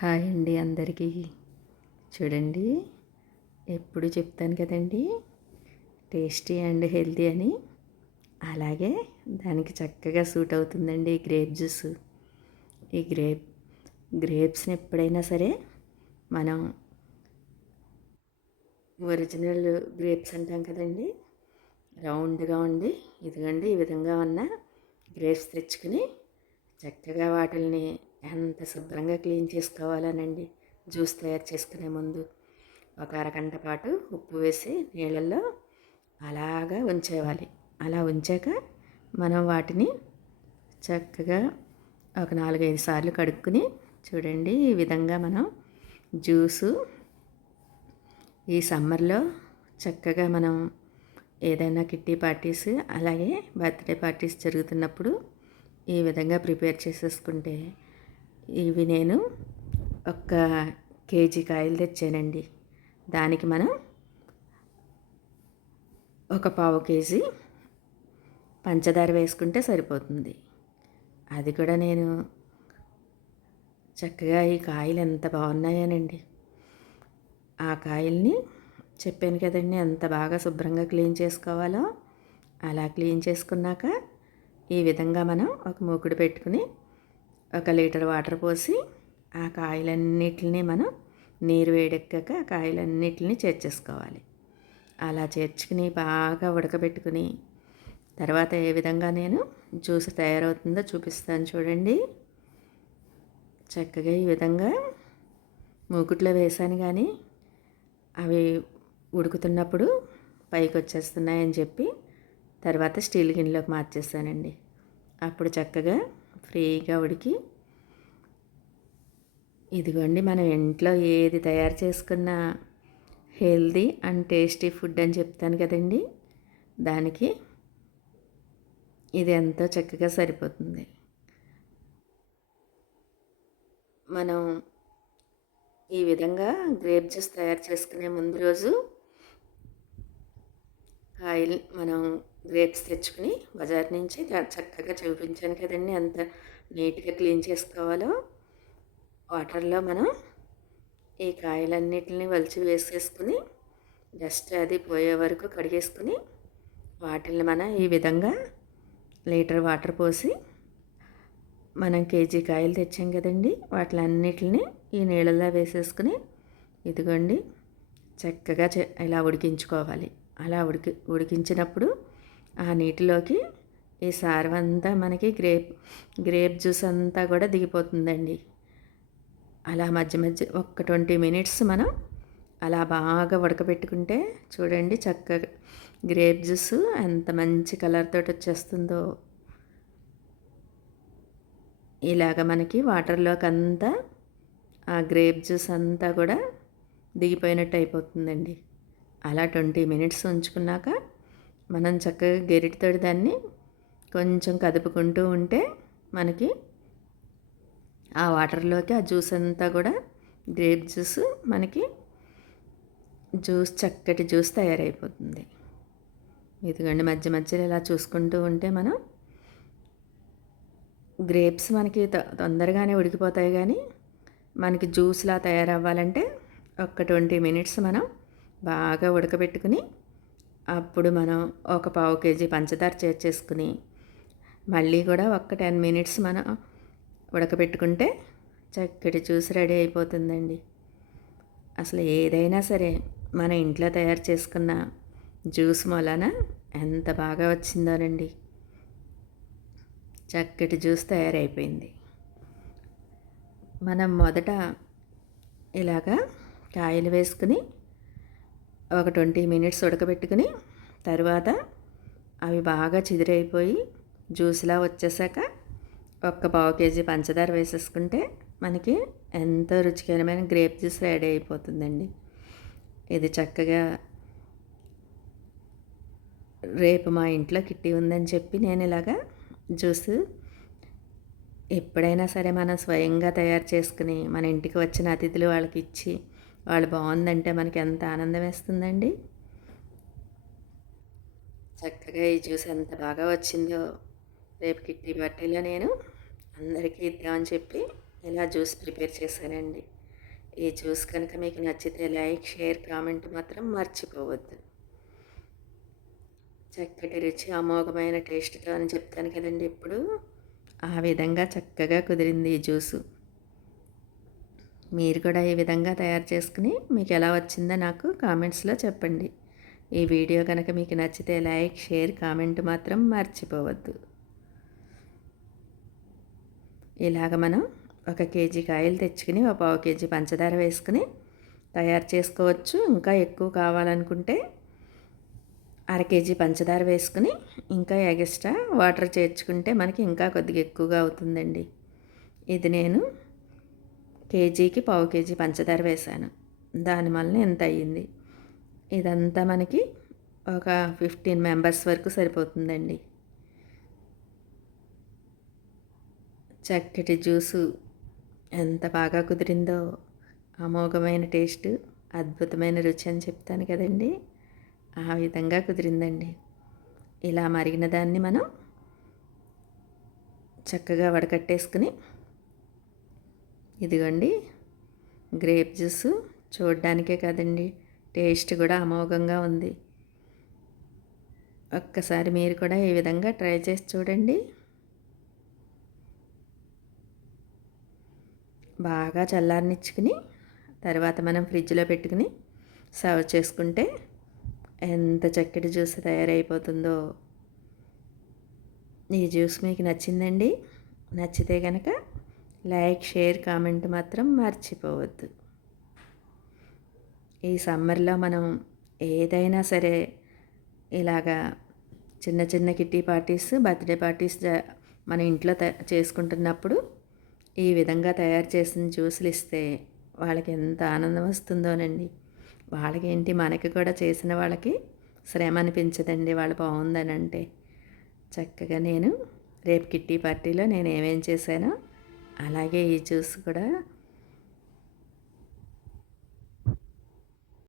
Hi అండి అందరికీ. చూడండి ఎప్పుడు చెప్తాను కదండి టేస్టీ అండ్ హెల్తీ అని. అలాగే దానికి చక్కగా సూట్ అవుతుందండి ఈ గ్రేప్ జ్యూస్. ఈ గ్రేప్ గ్రేప్స్ని ఎప్పుడైనా సరే మనం ఒరిజినల్ గ్రేప్స్ అంటాం కదండి రౌండ్గా ఉండి ఇదిగండి ఈ విధంగా ఉన్న గ్రేప్స్ తెచ్చుకుని చక్కగా వాటిల్ని ఎంత శుభ్రంగా క్లీన్ చేసుకోవాలనండి. జ్యూస్ తయారు చేసుకునే ముందు ఒక అరగంట పాటు ఉప్పు వేసి నీళ్ళల్లో అలాగా ఉంచేవాలి. అలా ఉంచాక మనం వాటిని చక్కగా ఒక నాలుగైదు సార్లు కడుక్కుని చూడండి ఈ విధంగా మనం జ్యూసు ఈ సమ్మర్లో చక్కగా మనం ఏదైనా కిట్టి పార్టీస్ అలాగే బర్త్డే పార్టీస్ జరుగుతున్నప్పుడు ఈ విధంగా ప్రిపేర్ చేసేసుకుంటే ఇవి నేను ఒక కేజీ కాయలు తెచ్చానండి. దానికి మనం ఒక పావు కేజీ పంచదార వేసుకుంటే సరిపోతుంది. అది కూడా నేను చక్కగా ఈ కాయలు ఎంత బాగున్నాయనండి. ఆ కాయల్ని చెప్పాను కదండి ఎంత బాగా శుభ్రంగా క్లీన్ చేసుకోవాలో. అలా క్లీన్ చేసుకున్నాక ఈ విధంగా మనం ఒక మూకుడు పెట్టుకుని ఒక లీటర్ వాటర్ పోసి ఆ కాయలన్నిటిని మనం నీరు వేడెక్కాక ఆ కాయలన్నిటిని చేర్చేసుకోవాలి. అలా చేర్చుకుని బాగా ఉడకబెట్టుకుని తర్వాత ఏ విధంగా నేను జ్యూస్ తయారవుతుందో చూపిస్తాను చూడండి. చక్కగా ఈ విధంగా మూకుట్లో వేసాను కానీ అవి ఉడుకుతున్నప్పుడు పైకి వచ్చేస్తున్నాయని చెప్పి తర్వాత స్టీల్ గిన్నెలోకి మార్చేసానండి అప్పుడు చక్కగా ఫ్రీగా ఉడికి ఇదిగోండి మనం ఇంట్లో ఏది తయారు చేసుకున్న హెల్దీ అండ్ టేస్టీ ఫుడ్ అని చెప్తాను కదండి. దానికి ఇది ఎంతో చక్కగా సరిపోతుంది. మనం ఈ విధంగా గ్రేప్ జ్యూస్ తయారు చేసుకునే ముందు రోజు ఆయిల్ మనం గ్రేప్స్ తెచ్చుకుని బజార్ నుంచి చక్కగా చూపించాను కదండి ఎంత నీట్గా క్లీన్ చేసుకోవాలో. వాటర్లో మనం ఈ కాయలన్నిటిని వలిచి వేసేసుకుని డస్ట్ అది పోయే వరకు కడిగేసుకుని వాటిని మనం ఈ విధంగా లీటర్ వాటర్ పోసి మనం కేజీ కాయలు తెచ్చాం కదండి. వాటిలన్నిటిని ఈ నీళ్ళల్లో వేసేసుకుని ఇదిగోండి చక్కగా ఇలా ఉడికించుకోవాలి. అలా ఉడికి ఉడికించినప్పుడు ఆ నీటిలోకి ఈ సారవంతా మనకి గ్రేప్ గ్రేప్ జ్యూస్ అంతా కూడా దిగిపోతుందండి. అలా మధ్య మధ్య ఒక ట్వంటీ మినిట్స్ మనం అలా బాగా ఉడకబెట్టుకుంటే చూడండి చక్కగా గ్రేప్ జ్యూస్ ఎంత మంచి కలర్ తోటి వచ్చేస్తుందో. ఇలాగ మనకి వాటర్లోకి అంతా ఆ గ్రేప్ జ్యూస్ అంతా కూడా దిగిపోయినట్టు అయిపోతుందండి. అలా ట్వంటీ మినిట్స్ ఉంచుకున్నాక మనం చక్కగా గెరిటితోటి దాన్ని కొంచెం కదుపుకుంటూ ఉంటే మనకి ఆ వాటర్లోకి ఆ జ్యూస్ అంతా కూడా గ్రేప్ జ్యూస్ మనకి జ్యూస్ చక్కటి జ్యూస్ తయారైపోతుంది. ఇదిగోండి మధ్య మధ్యలో ఇలా చూసుకుంటూ ఉంటే మనం గ్రేప్స్ మనకి తొందరగానే ఉడికిపోతాయి కానీ మనకి జ్యూస్లా తయారవ్వాలంటే ఒక ట్వంటీ మినిట్స్ మనం బాగా ఉడకబెట్టుకుని అప్పుడు మనం ఒక పావు కేజీ పంచదార చేర్చేసుకుని మళ్ళీ కూడా ఒక టెన్ మినిట్స్ మనం ఉడకబెట్టుకుంటే చక్కటి జ్యూస్ రెడీ అయిపోతుందండి. అసలు ఏదైనా సరే మన ఇంట్లో తయారు చేసుకున్న జ్యూస్ మూలన ఎంత బాగా వచ్చిందోనండి. చక్కటి జ్యూస్ తయారైపోయింది. మనం మొదట ఇలాగా కాయలు వేసుకుని ఒక ట్వంటీ మినిట్స్ ఉడకబెట్టుకుని తర్వాత అవి బాగా చిదిరైపోయి జ్యూస్లా వచ్చేసాక ఒక్క పావు కేజీ పంచదార వేసేసుకుంటే మనకి ఎంతో రుచికరమైన గ్రేప్ జ్యూస్ రెడీ అయిపోతుందండి. ఇది చక్కగా రేపు మా ఇంట్లో కిట్టి ఉందని చెప్పి నేను ఇలాగా జ్యూస్ ఎప్పుడైనా సరే మనం స్వయంగా తయారు చేసుకుని మన ఇంటికి వచ్చిన అతిథులు వాళ్ళకి ఇచ్చి వాళ్ళు బాగుందంటే మనకి ఎంత ఆనందం వేస్తుందండి. చక్కగా ఈ జ్యూస్ ఎంత బాగా వచ్చిందో రేపు కిట్టి బర్త్డేలో నేను అందరికీ ఇద్దామని చెప్పి ఇలా జ్యూస్ ప్రిపేర్ చేశానండి. ఈ జ్యూస్ కనుక మీకు నచ్చితే లైక్ షేర్ కామెంట్ మాత్రం మర్చిపోవద్దు. చక్కటి రుచి అమోఘమైన టేస్ట్తో అని చెప్తాను కదండి ఇప్పుడు ఆ విధంగా చక్కగా కుదిరింది ఈ జ్యూసు. మీరు కూడా ఈ విధంగా తయారు చేసుకుని మీకు ఎలా వచ్చిందో నాకు కామెంట్స్లో చెప్పండి. ఈ వీడియో కనుక మీకు నచ్చితే లైక్ షేర్ కామెంట్ మాత్రం మర్చిపోవద్దు. ఇలాగ మనం ఒక కేజీ కాయలు తెచ్చుకుని ఒక పావు కేజీ పంచదార వేసుకుని తయారు చేసుకోవచ్చు. ఇంకా ఎక్కువ కావాలనుకుంటే అర కేజీ పంచదార వేసుకుని ఇంకా ఎగస్ట్రా వాటర్ చేర్చుకుంటే మనకి ఇంకా కొద్దిగా ఎక్కువగా అవుతుందండి. ఇది నేను కేజీకి పావు కేజీ పంచదార వేశాను. దానివల్ల ఎంత అయ్యింది? ఇదంతా మనకి ఒక ఫిఫ్టీన్ మెంబర్స్ వరకు సరిపోతుందండి. చక్కటి జ్యూసు. ఎంత బాగా కుదిరిందో. అమోఘమైన టేస్ట్. అద్భుతమైన రుచి అని చెప్తాను కదండి. ఆ విధంగా కుదిరిందండి. ఇలా మరిగిన దాన్ని మనం చక్కగా వడకట్టేసుకుని ఇదిగోండి గ్రేప్ జ్యూస్ చూడడానికే కదండి టేస్ట్ కూడా అమోఘంగా ఉంది. ఒక్కసారి మీరు కూడా ఈ విధంగా ట్రై చేసి చూడండి. బాగా చల్లారనిచ్చుకుని తర్వాత మనం ఫ్రిడ్జ్లో పెట్టుకుని సర్వ్ చేసుకుంటే ఎంత చక్కటి జ్యూస్ తయారైపోతుందో. ఈ జ్యూస్ మీకు నచ్చిందండి నచ్చితే కనుక లైక్ షేర్ కామెంట్ మాత్రం మర్చిపోవద్దు. ఈ సమ్మర్లో మనం ఏదైనా సరే ఇలాగా చిన్న చిన్న కిట్టి పార్టీస్ బర్త్డే పార్టీస్ మన ఇంట్లో చేసుకుంటున్నప్పుడు ఈ విధంగా తయారు చేసిన జ్యూసులు ఇస్తే వాళ్ళకి ఎంత ఆనందం వస్తుందోనండి. వాళ్ళకేంటి మనకి కూడా చేసిన వాళ్ళకి శ్రమ అనిపించదండి వాళ్ళు బాగుందని అంటే. చక్కగా నేను రేపు కిట్టి పార్టీలో నేను ఏమేం చేశానో అలాగే ఈ జ్యూస్ కూడా